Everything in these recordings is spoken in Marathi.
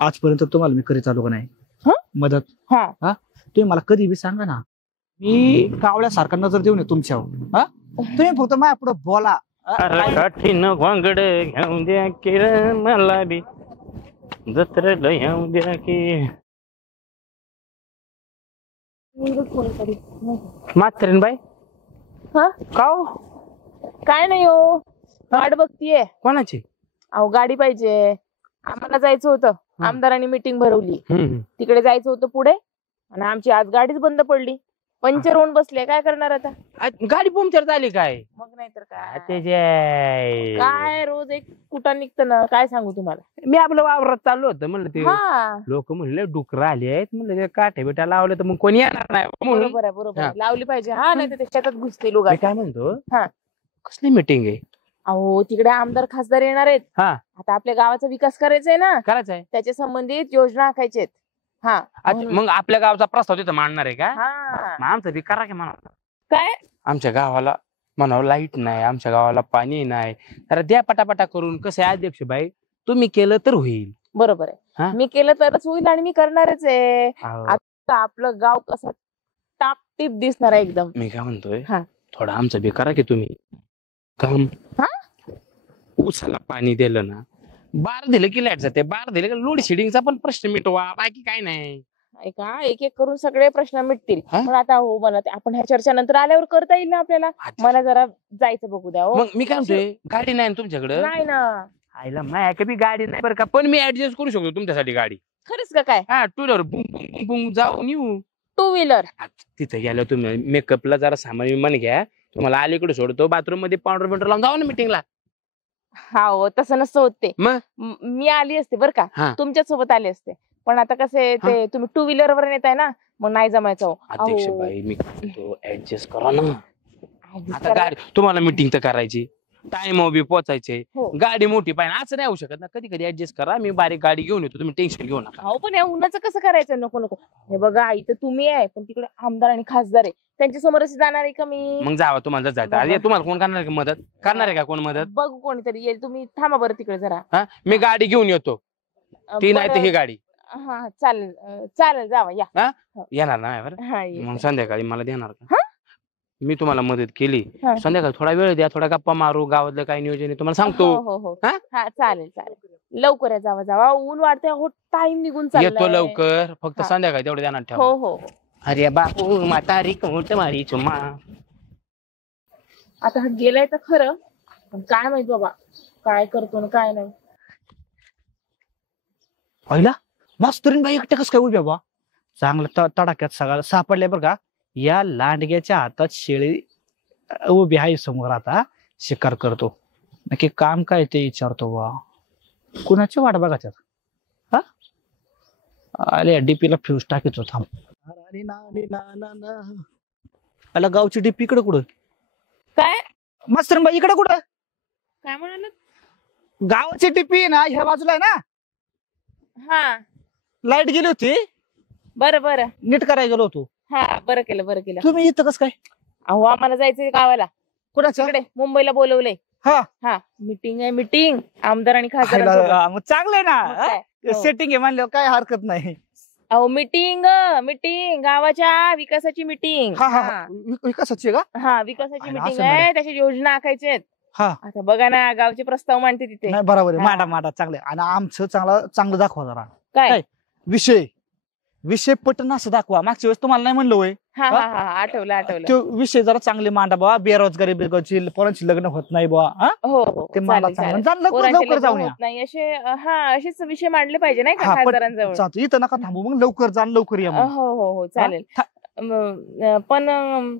आजपर्यंत तुम्हाला मी कधी चालू का नाही हं? मदत. हा तुम्ही मला कधी बी सांगा ना, मी कावळ्यासारखा नजर देऊन येतो तुमच्यावर. तुम्ही फक्त माझ्या पुढे बोला. कठीण वांगड घेऊन द्या किर मला बी जत्रेला येऊन द्या की. म्हातारीन बाई हा का हो? काय नाही हो, वाट बघतीये. कोणाची? अहो गाडी पाहिजे. आम्हाला जायचं होतं, आमदारांनी मीटिंग भरवली, तिकडे जायचं होतं पुढे, आणि आमची आज गाडीच बंद पडली. पंक्चर होऊन बसले, काय करणार आता? गाडी पंक्चर झाली काय? मग नाहीतर काय. त्याच्या काय रोज एक कुठं निघतं ना, काय सांगू तुम्हाला. मी आपलं वावरात चाललो होतं म्हणलं ते हा लोक म्हणले डुकर आले आहेत म्हणलं ते काठे बिटा लावले तर मग कोणी येणार नाही म्हणून. बरोबर आहे, बरोबर आहे. लावली पाहिजे. हा नाही तर त्याच्यातच घुसते लोक. मी काय म्हणतो, हा. कसली मीटिंग आहे? अहो तिकडे आमदार खासदार येणार आहेत. हा आता आपल्या गावाचा विकास करायचा आहे ना, करायचं आहे. त्याच्या संबंधित योजना आखायच्या आहेत. हा अच्छा, मग आपल्या गावचा प्रस्ताव तिथं मांडणार आहे का? हा. मग आमचं बी करा की म्हणा. काय आमच्या गावाला म्हणावं लाईट नाही, आमच्या गावाला पाणी नाही, तर द्या पटापटा करून. कसं आहे अध्यक्ष बाई, तुम्ही केलं तर होईल. बरोबर हा? आहे, मी केलं तरच होईल आणि मी करणारच आहे. अहो, आता आपलं गाव कसं टापटीप दिसणार आहे एकदम. मी काय म्हणतोय, हा. थोडं आमचं बी करा की तुम्ही काम. हा? ऊसाला पाणी दिलं ना, बार दिलं की लाईट जाते, बार दिलं की लोड शेडिंगचा पण प्रश्न मिटवा, बाकी काय नाही. ऐका, एक एक करून सगळे प्रश्न मिटतील. हा? पण आता हो, मला आपण ह्या चर्चा नंतर आल्यावर करता येईल ना आपल्याला. मला जरा जायचं बघू द्या हो. मग मी काय म्हणतोय, गाडी नाही ना तुमच्याकडं? नाही ना. आईला माझ्याकडे बी गाडी नाही बरं का, पण मी ऍडजस्ट करू शकतो तुमच्यासाठी गाडी. खरंच का काय? हा, टू व्हीलर बुंग बुंग बुंग बुंग जाऊन येऊ. Two wheeler. तिथे गेलो तुम्ही मेकअपला जरा सामान विमान घ्या, तुम्हाला अलीकडे सोडतो, बाथरूम मध्ये पावडर बिवडर लावून जाऊ ना मीटिंगला. हा हो, तसं नसतं होत ते. मग मी आली असते बरं का, हा. तुमच्या सोबत आले असते. पण आता कसं आहे ते, तुम्ही टू व्हीलर वर येताय ना, मग नाही जमायचं हो. अध्यक्ष अहो, बाई, मी ऍडजस्ट करा ना. adjust आता करा. गाडी तुम्हाला मीटिंग तर करायची, टाइम बी पोचायचे, हो. गाडी मोठी पाहिजे, असं नाही होऊ शकत ना. कधी कधी ऍडजस्ट करा, मी बारीक गाडी घेऊन येतो, तुम्ही टेन्शन घेऊ नका. अहो पण या उन्हाचं कसं करायचं? नको नको. हे बघा, इथं तुम्ही आहे, पण तिकडे आमदार आणि खासदार आहे, त्यांच्या समोर अशी जाणार आहे का मी? मग जावा, तुम्हाला जर जायचं. अरे तुम्हाला कोण करणार आहे का मदत? करणार आहे का कोण मदत? बघू कोणीतरी येईल. तुम्ही थांबा बरं तिकडे जरा. हा, मी गाडी घेऊन येतो, ती नाही तर बरं. ही गाडी. हा चालेल, चालेल, जावा या. येणार नाही बरं. हा ये. मग संध्याकाळी मला देणार का? हा? मी तुम्हाला मदत केली, हा. संध्याकाळी थोडा वेळ द्या, थोडा गप्पा मारू, गावातलं काय नियोजन आहे तुम्हाला सांगतो. हो हो हो. हा? हा चालेल चालेल, लवकर या. जावा जावा, ऊन वाढते हो, टाइम निघून येतो चाललाय. लवकर, फक्त हा. संध्याकाळी तेवढं ध्यानात ठेवा. हो हो. अरे बापू म्हातारी कोट मारी चुम्मा. आता हा गेलाय तर खरं, पण काय माहित बाबा काय करतो ना काय नाही. पहिला मास्तरीन बाई एकटे कसं काय उभ्या बा? चांगलं तडाक्यात सगळं सापडले बरं का. या लांडग्याच्या हातात शेळी उभी आहे समोर, आता शिकार करतो. नक्की काम काय ते विचारतो बा. कुणाची वाट बघायच्यात? हा, अरे डीपीला फ्यूज टाकीतो, थांब. अला गावची डीपी इकडे कुठं? काय मास्तरीन बाई इकडे कुठं? काय म्हणाल? गावाची डीपी ना ह्या बाजूला आहे ना. हा लाईट गेली होती, बरं बरं. नीट करायला गेलो होतो. हा बरं केलं, बरं केलं. तुम्ही इथं कसं काय? अहो आम्हाला जायचंय गावाला, कुणाच्या? तिकडे मुंबईला बोलवलंय. हा हा, मीटिंग आहे, मीटिंग आमदार आणि खासदार. मग चांगलंय ना, सेटिंग आहे म्हणल्यावर काय हरकत नाही. अहो मीटिंग मीटिंग, गावाच्या विकासाची मीटिंग. हा हा, विकासाची आहे का? हा विकासाची अरे, मीटिंग असं आहे, बरं. त्याची योजना आखायची आहेत. हा. आता बघा ना, गावचे प्रस्ताव मांडते तिथे. नाही बरोबर आहे, हा. मांडा मांडा, चांगलं आहे. आणि आमचं चांगलं दाखवा जरा. काय? काय? विषय पटन असं दाखवा. मागच्या वेळेस तुम्हाला नाही म्हणलं होय? हा हा हा, आठवलं आठवलं. तो विषय जरा चांगले मांडा बा. बेरोजगारी बिरोजगारीची, पोरांची लग्न होत नाही बा. हो हो, ते मला चालेल, चांगलं चालेल. पोरांचे लवकर लग्न जाऊन या. होत नाही असे, हा असेच विषय मांडले पाहिजे नाही का हा, खासदारांजवळ. चालतं. इथं नका थांबू, मग लवकर जा, लवकर या मग. हो हो हो, चालेल. पण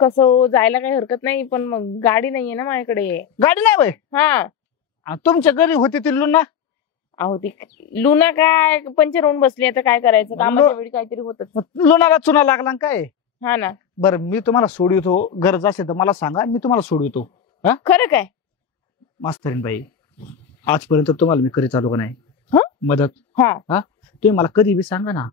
कसं हो, जायला काही हरकत नाही, पण मग गाडी नाहीये ना माझ्याकडे. गाडी नाही वय? हा, तुमच्या घरी होती ती लुना? अहो ती लुना काय पंचर होऊन बसली, आता काय करायचं, कामाच्या वेळी काहीतरी होतच. लुनाला चुना लागला काय? हा ना. बरं, मी तुम्हाला सोडवितो, गरज असेल तर मला सांगा, मी तुम्हाला सोडवितो. खरं काय? मास्तरीन बाई, आजपर्यंत तुम्हाला मी कधी चालू का नाही हं? मदत. हा तुम्ही मला कधी बी सांगा ना,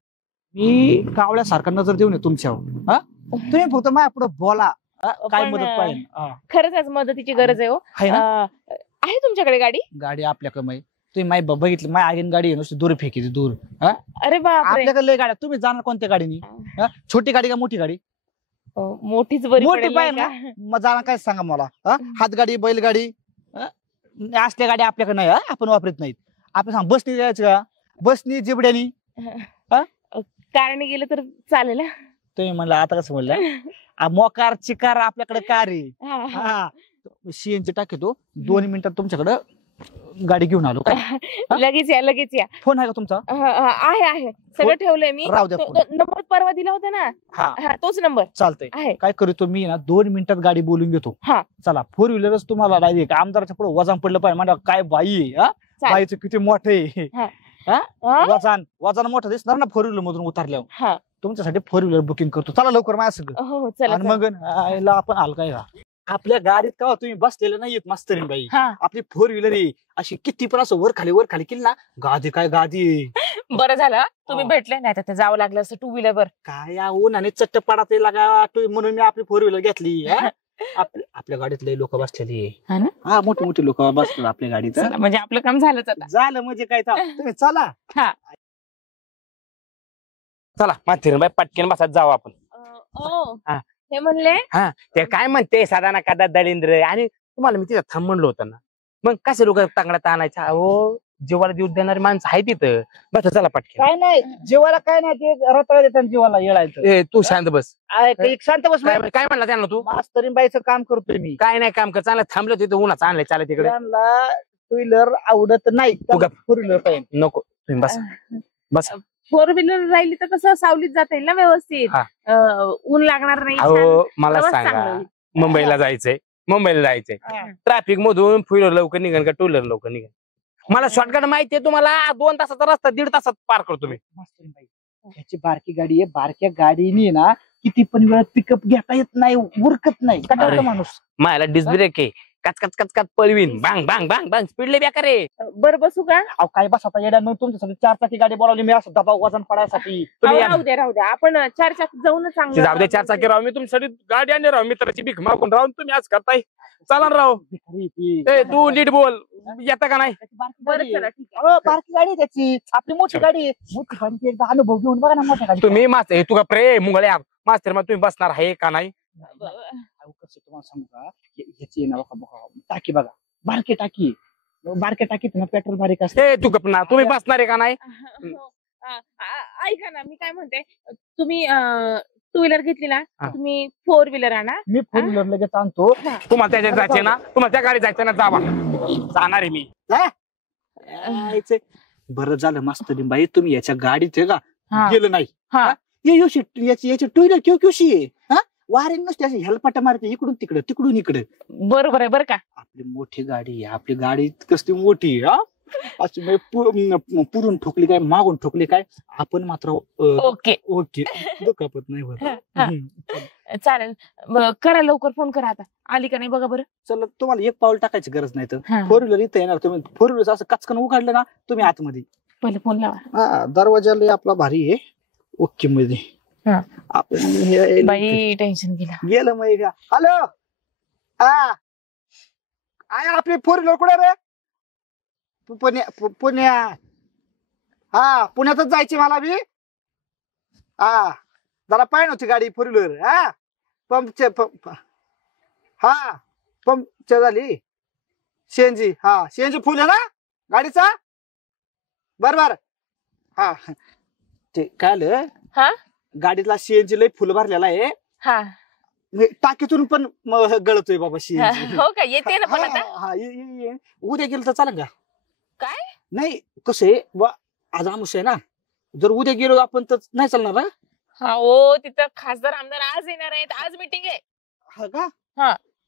मी कावळ्यासारखा नजर देऊन तुमच्यावर. तुम्ही फक्त माझ्या पुढे बोला, काय पण, मदत पाहिजे. खरंच आज मदतीची गरज आहे हो. आहे ना? आहे तुमच्याकडे गाडी? गाडी आपल्याकडे तुम्ही माय बघितली माय आगीन गाडी आहे नुसती दूर फेकीची दूर. अरे बापरे, आपल्याकडे लय गाड्या, तुम्ही जाणार कोणत्या गाडीनी? छोटी गाडी का मोठी गाडी? मोठीच बरी मोठी पडेल पाहिजे नाही ना मग जाणार काय सांगा मला. हातगाडी बैलगाडी असल्या गाडी आपल्याकडे नाही. आपण वापरत नाहीत. आपण सांग बसनी जायचं का? बसनी जिबड्यानी? का? कारने गेलं तर चालेल हा? तुम्ही म्हणला आता कसं म्हणलं मोकार चिकार आपल्याकडे कार आहे. हा, हा. सीएनजी टाकतो 2 मिनिटात तुमच्याकडे गाडी घेऊन आलो. काय लगेच या, लगेच या. फोन आहे का तुमचा? आहे सगळं ठेवलंय मी. राहू द्या फोन. नंबर परवा दिला होता ना, हा तोच नंबर चालतंय. आहे. काय करतो मी ना 2 मिनिटात गाडी बोलून घेतो. हा. चला 4 व्हीलरच तुम्हाला डायरेक्ट आमदाराच्या पुढे वजन पडलं पाहिजे. म्हणजे काय बाई आहे. बाईचं किती मोठं आहे. वजन मोठं दिसणार ना 4 व्हीलर मधून उतरल्यावर. तुमच्यासाठी 4 व्हीलर बुकिंग करतो. चला लवकर माझ्या सगळं. हो चला. आणि मग आपण हलकाय का आपल्या गाडीत का तुम्ही बसलेलं नाहीयेत मास्तरीन बाई. आपली 4 व्हीलर आहे अशी किती पण असं वर खाली केली ना गादी काय गादी. बरं झालं तुम्ही भेटले, नाही तर जावं लागलं असं 2 व्हीलर वर. काय उन्हाने चट्ट पडात लागा म्हणून मी आपली 4 व्हीलर घेतली. आपल्या गाडीत लई लोक बसलेली. हा मोठी मोठी लोक बसतात आपल्या गाडीत. म्हणजे आपलं काम झालंच आता. झालं म्हणजे काय तुम्ही चला. चला म्हातारी बाई पटकन बसात जाऊ आपण. हे म्हणले ते काय म्हणते साधा ना कादा दलिंद्र. आणि तुम्हाला मी तिथं थांब म्हणलो होतं ना, मग कसे लोक तांगड्यात आणायचा. अहो जीवाला जीव देणारी माणसं आहे तिथं. बस चला पटकन. काय नाही जीवाला काय नाही ते रताळ देतात जीवाला येळायचं. तू शांत बस. शांत बस. काय म्हणला त्यांना तू? मास्तरीन बाईचं काम करतोय मी. काय नाही काम कर. चांगलं थांबलं तिथं उन्हाचं आणलंय. चालेल तिकडे. त्यांना 2 व्हीलर आवडत नाही. 4 व्हीलर पाहिजे. नको तुम्ही बस बस. 4 व्हीलर राहिली तर कसं सावलीत जाता येईल ना व्यवस्थित. ऊन लागणार नाही. अहो मला सांगा, मुंबईला जायचंय ट्रॅफिक मधून 4 व्हीलर लवकर निघन का 2 व्हीलर लवकर निघन? मला शॉर्टकट माहितीये तुम्हाला. 2 तासाचा रस्ता 1.5 तासात पार करतो मी. ह्याची बारकी गाडी आहे. बारक्या गाडीने ना किती पण वेळ पिकअप घेता येत नाही, उरकत नाही. कटाळतो माणूस. मला डिस्क ब्रेक आहे. कच कच कच कच पळवीन. बांग बांग बांग बांग स्पीड लय बेकार आहे. बरं बसू का? अहो काय बसा येड्या. मग तुमच्यासाठी 4 चाकी गाडी बोलावली मी असं दबाव वजन पडायसाठी. राहू द्या आपण 4 चाकी जाऊन चांगलं. जाऊ दे 4 चाकी राहू. मी तुमच्यासाठी गाडी आणली राहू. मित्राची भीक मागून राहून तुम्ही आज करताय. चला राव. तू नीट बोल. येता का नाही? बरं चला ठीक आहे. बारकी गाडी त्याची. आपली मोठी गाडी. मोठी गाडीचा एकदा अनुभव घेऊन बघा ना मोठ्या गाडी. तुम्ही मास्तर तू का प्रे मुंगळ्या मास्तर मग तुम्ही बसणार आहे का नाही? कसं तुम्हाला सांगू का ह्याची ना बघा टाकी बघा. बारक्या टाकीत ना पेट्रोल बारीक असते. तू गप ना. तुम्ही बसणार आहे का नाही? ऐका ना मी काय म्हणते, तुम्ही 2 व्हीलर घेतली ना, तुम्ही 4 व्हीलर आणा. मी 4 व्हीलर लगेच आणतो. तुम्हाला त्याच्यात जायचे ना, तुम्हाला त्या गाडी जायचं ना, जावा. जाणार आहे मी. बरं झालं मास्तरी बाई तुम्ही याच्या गाडीत का गेलं नाही. याची 2 व्हीलर केवशी आहे. वारीन नसते अशी हेलपाटा मारते इकडून तिकडे तिकडून इकडे. बरोबर आहे बरं का. आपली मोठी गाडी आहे. आपली गाडी कसली मोठी अशी पुरून ठोकली काय मागून ठोकली काय आपण मात्र ओके दुखापत नाही होत. चालेल. करा लवकर फोन करा. आता आली का नाही बघा बरं. चला तुम्हाला 1 पाऊल टाकायची गरज नाही तर 4 व्हीलर इथं येणार. तुम्ही 4 व्हीलर असं कचकन उघडलं ना तुम्ही आतमध्ये. पहिले फोन लावा. दरवाजाला आपला भारी आहे. ओके मध्ये आपण बाई टेन्शन गेलं मग. हॅलो आपली 4 व्हीलर कुठे रे? पुण्या पुण्यातच जायची मला बी. जरा पाय नव्हती गाडी 4 व्हीलर. पंपचर झाली. सीएनजी सीएनजी फुल आहे ना गाडीचा? बर ते काय गाडीतला सीएनजी लय फुल भरलेला आहे. टाकीतून पण गळतोय बाबा सीएनजी. हो का? येते ना पण आता. उद्या गेलं तर चालेल का? काय नाही कसं आहे आज आमुष आहे ना. जर उद्या गेलो आपण तर नाही चालणार. हो तिथं खासदार आमदार आज येणार आहेत. आज मीटिंग आहे. हा का?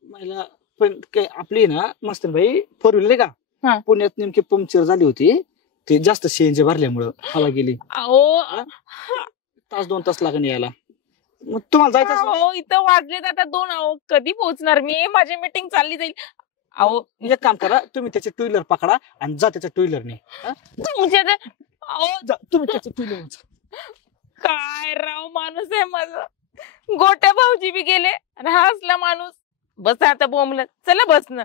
मला पण काय आपली ना मस्त भाई 4 व्हीलर का पुण्यात नेमकी पंक्चर झाली होती. ते जास्त सीएनजी भरल्यामुळं हवा गेली. तास 2 तास लागण यायला. मग तुम्हाला जायचं इथं वाजलेत आता 2. कधी पोहोचणार मी? माझी मीटिंग चालली जाईल. एक काम करा तुम्ही त्याचे 2 व्हीलर पकडा आणि जा त्याच्या 2 व्हीलरने. तुम्ही त्याच्या 2 व्हीलर. काय राव माणूस आहे माझं. गोट्या भाऊजी बी गेले आणि हा असला माणूस. बस आता बोंबलत. चला बस ना.